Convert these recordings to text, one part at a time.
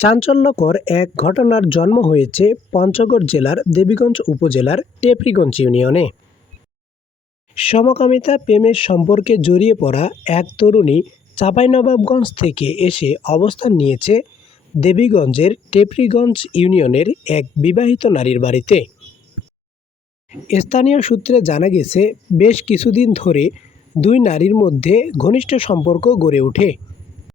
চাঞ্চল্যকর এক ঘটনার জন্ম হয়েছে পঞ্চগড় জেলার দেবীগঞ্জ উপজেলার টেপরিগঞ্জ ইউনিয়নে। সমকামিতা প্রেমের সম্পর্কে জড়িয়ে পড়া এক তরুণী চাঁপাইনবাবগঞ্জ থেকে এসে অবস্থান নিয়েছে দেবীগঞ্জের টেপরিগঞ্জ ইউনিয়নের এক বিবাহিত নারীর বাড়িতে। স্থানীয় সূত্রে জানা গেছে বেশ কিছুদিন ধরে দুই নারীর মধ্যে ঘনিষ্ঠ সম্পর্ক গড়ে ওঠে।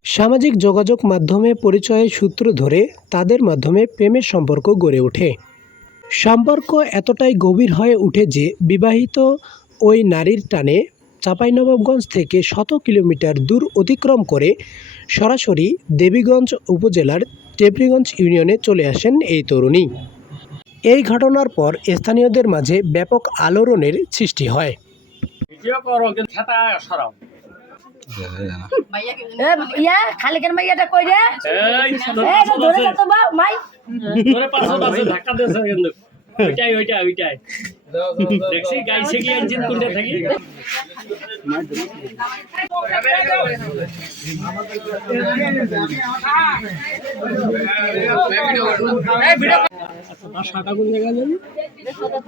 সামাজিক যোগাযোগ মাধ্যমে পরিচয়ের সূত্র ধরে তাদের মাধ্যমে প্রেমের সম্পর্ক গড়ে ওঠে। সম্পর্ক এতটাই গভীর হয়ে ওঠে যে বিবাহিত ওই নারীর টানে চাঁপাইনবাবগঞ্জ থেকে শত কিলোমিটার দূর অতিক্রম করে সরাসরি দেবীগঞ্জ উপজেলার টেপরিগঞ্জ ইউনিয়নে চলে আসেন এই তরুণী। এই ঘটনার পর স্থানীয়দের মাঝে ব্যাপক আলোড়নের সৃষ্টি হয়। ইয়া খালি কেন মাইয়াটা কই রে? এই ধরে আছে তো বা মাই। পাঁচশো আছে ধাক্কা কিন্তু। ওইটাই ওইটাই ওইটাই। দেখছি গাইছে কি ইঞ্জিন কোনটা থাকি?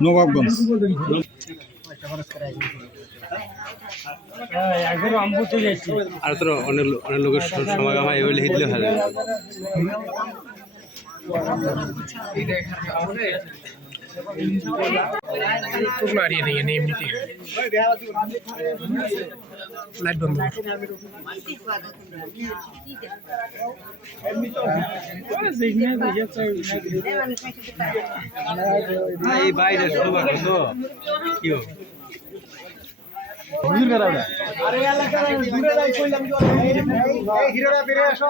নবাবগঞ্জ। আর তো অনেক অনেক লোকের স- সমাগম হয় হিটলে লিখে টুকলো হারিয়ে নিয়ে নেই এমনিতে লাইট বন্ধ এই বাইরে শোভা কত কি হিরোরা বেরিয়ে আসো।